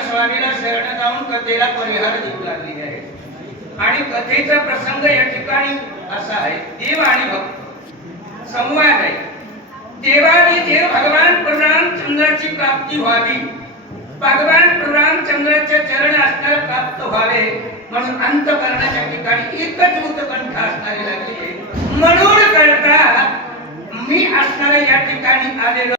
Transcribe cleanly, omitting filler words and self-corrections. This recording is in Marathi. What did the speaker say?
स्वामीला शरण जाऊन कथेला परिहार देऊ लागली आहे। आणि कथेचा प्रसंग या ठिकाणी असा आहे, देव आणि भक्त संवाद आहे। देवाने देव भगवान रामचंद्राची प्राप्ती व्हावी, भगवान रामचंद्राच्या चरण असणार प्राप्त व्हावे म्हणून अंतःकरणाच्या ठिकाणी एकच उत्कंठ असणारी लागली। म्हणून करता मी असणाऱ्या या ठिकाणी आलेलो